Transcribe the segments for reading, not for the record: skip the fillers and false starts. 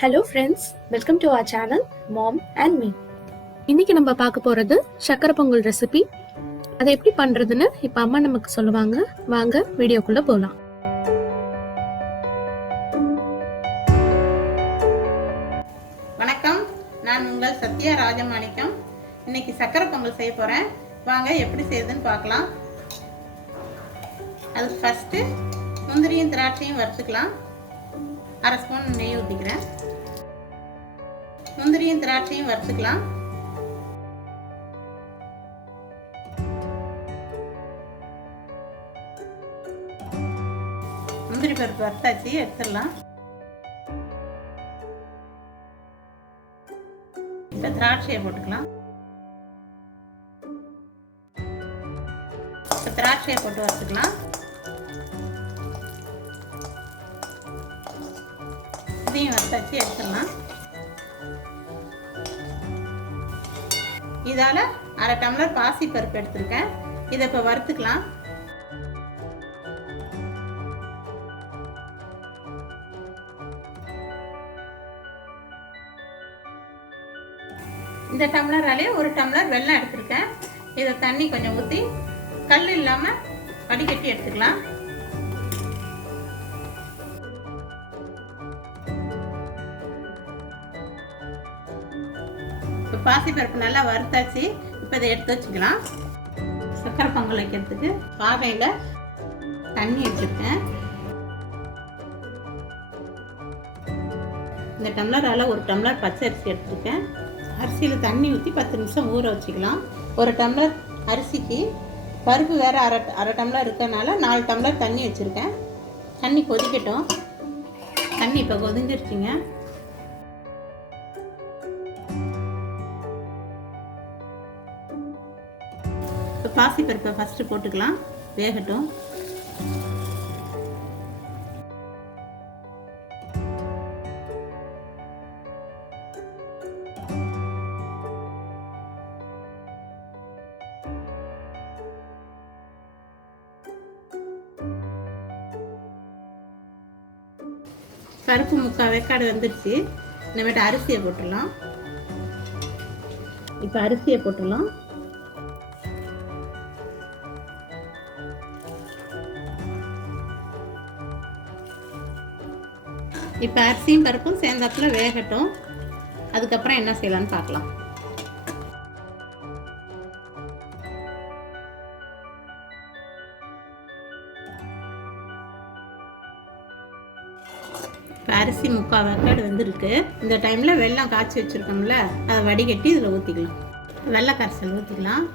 Hello friends, welcome to our channel Mom and Me. இன்னைக்கு நம்ம பார்க்க போறது சக்கரை பொங்கல் ரெசிபி. அதை எப்படி பண்றதுன்னு இப்ப அம்மா நமக்கு சொல்லுவாங்க. வாங்க வீடியோக்குள்ள போலாம். வணக்கம், நான் உங்கள் சத்யா ராஜமாணிக்கம். இன்னைக்கு சக்கரை பொங்கல் செய்ய போறேன். வாங்க எப்படி செய்யுதுன்னு பார்க்கலாம். அதுக்கு ஃபர்ஸ்ட் முந்திரியும் திராட்சையும் வறுத்துக்கலாம். அரை ஸ்பூன் நெய் ஊற்றிக்கிறேன். முந்திரியும் திராட்சையும் வறுத்துக்கலாம். முந்திரி பருப்பு வறுத்தாச்சு, எடுத்துடலாம். இப்போ திராட்சையை போட்டுக்கலாம். இப்போ திராட்சையை போட்டு வறுத்துக்கலாம். இதையும் வறுத்தாச்சு, எடுத்துடலாம். இதால அரை டம்ளர் பாசி பருப்பு எடுத்திருக்கேன். இதை இப்போ வறுத்துக்கலாம். இந்த டம்ளராலே ஒரு டம்ளர் வெல்லம் எடுத்திருக்கேன். இதை தண்ணி கொஞ்சம் ஊற்றி கல் இல்லாமல் வடிகட்டி எடுத்துக்கலாம். இப்போ பாசிப்பருப்பு நல்லா வறுத்தாச்சு. இப்போ இதை எடுத்து வச்சுக்கலாம். சக்கரை பொங்கல் வைக்கிறதுக்கு பானையில் தண்ணி வச்சுருக்கேன். இந்த டம்ளரால் ஒரு டம்ளர் பச்சை அரிசி எடுத்துருக்கேன். அரிசியில் தண்ணி ஊற்றி 10 நிமிஷம் ஊற வச்சுக்கலாம். ஒரு டம்ளர் அரிசிக்கு பருப்பு வேறு அரை டம்ளர் இருக்கனால 4 டம்ளர் தண்ணி வச்சுருக்கேன். தண்ணி கொதிக்கட்டும். தண்ணி இப்போ கொதிஞ்சிருச்சுங்க. இப்போ பாசிப்பருப்பை ஃபஸ்ட்டு போட்டுக்கலாம், வேகட்டும். பருப்பு 3/4 வேக்காடு வந்துடுச்சு. இனிமேட்டு அரிசியை போட்டுடலாம். இப்போ அரிசியை போட்டுடலாம். இப்போ அரிசியும் பருப்பும் சேர்ந்தாப்புல வேகட்டும். அதுக்கப்புறம் என்ன செய்யலான்னு பார்க்கலாம். இப்போ அரிசி 3/4 வேக்காடு வந்துருக்கு. இந்த டைமில் வெல்லம் காய்ச்சி வச்சுருக்கோம்ல, அதை வடிகட்டி இதில் ஊற்றிக்கலாம். வெள்ளை கரைசல் ஊற்றிக்கலாம்.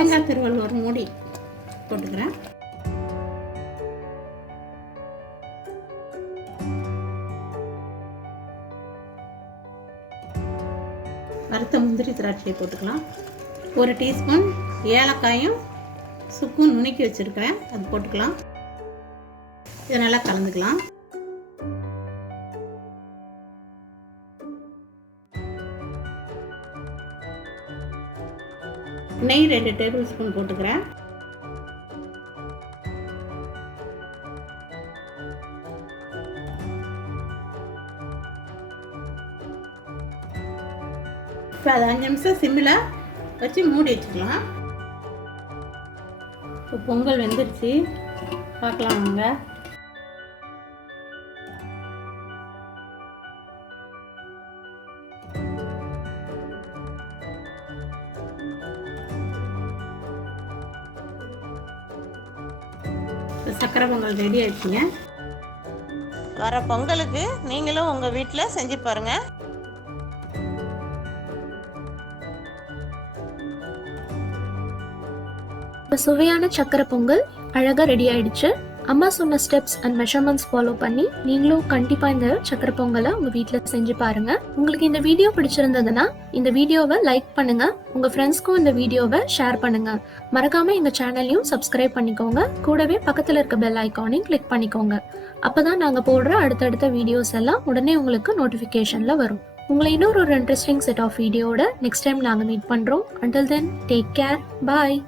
தேங்காய் திருவல் ஒரு மூடி போட்டுக்கிறேன். வறுத்த முந்திரி திராட்சையை போட்டுக்கலாம். 1 டீஸ்பூன் ஏலக்காயும் சுக்கும் நுணுக்கி வச்சுருக்கிறேன், அது போட்டுக்கலாம். இதை நல்லா கலந்துக்கலாம். நெய் 2 டேபிள் ஸ்பூன் போட்டுக்கிறேன். இப்போ அது 5 நிமிஷம் சிம்மில் வச்சு மூடி வச்சுக்கலாம். இப்போ பொங்கல் வெந்துருச்சு, பார்க்கலாம் வாங்க. சக்கரை பொங்கல் ரெடி ஆயிடுச்சுங்க. வர பொங்கலுக்கு நீங்களும் உங்கள் வீட்டில் செஞ்சு பாருங்கள். சுவையான சக்கரை பொங்கல் அழகா ரெடி ஆயிடுச்சு. அம்மா சொன்ன ஸ்டெப்ஸ் அண்ட் மெஷர்மெண்ட்ஸ் ஃபாலோ பண்ணி நீங்களும் கண்டிப்பா இந்த சக்கரை பொங்கலை உங்க வீட்டில் செஞ்சு பாருங்க. உங்களுக்கு இந்த வீடியோ பிடிச்சிருந்ததுன்னா இந்த வீடியோவை லைக் பண்ணுங்க, உங்க ஃப்ரெண்ட்ஸ்க்கும் இந்த வீடியோவை ஷேர் பண்ணுங்க. மறக்காம எங்க சேனலையும் சப்ஸ்கிரைப் பண்ணிக்கோங்க. கூடவே பக்கத்துல இருக்க பெல் ஐக்கானையும் கிளிக் பண்ணிக்கோங்க. அப்பதான் நாங்க போடுற அடுத்தடுத்த வீடியோஸ் எல்லாம் உடனே உங்களுக்கு நோட்டிபிகேஷன்ல வரும். உங்களை இன்னொரு இன்ட்ரெஸ்டிங் செட் ஆஃப் வீடியோட நெக்ஸ்ட் டைம் நாங்க மீட் பண்றோம். Until then, take care. Bye.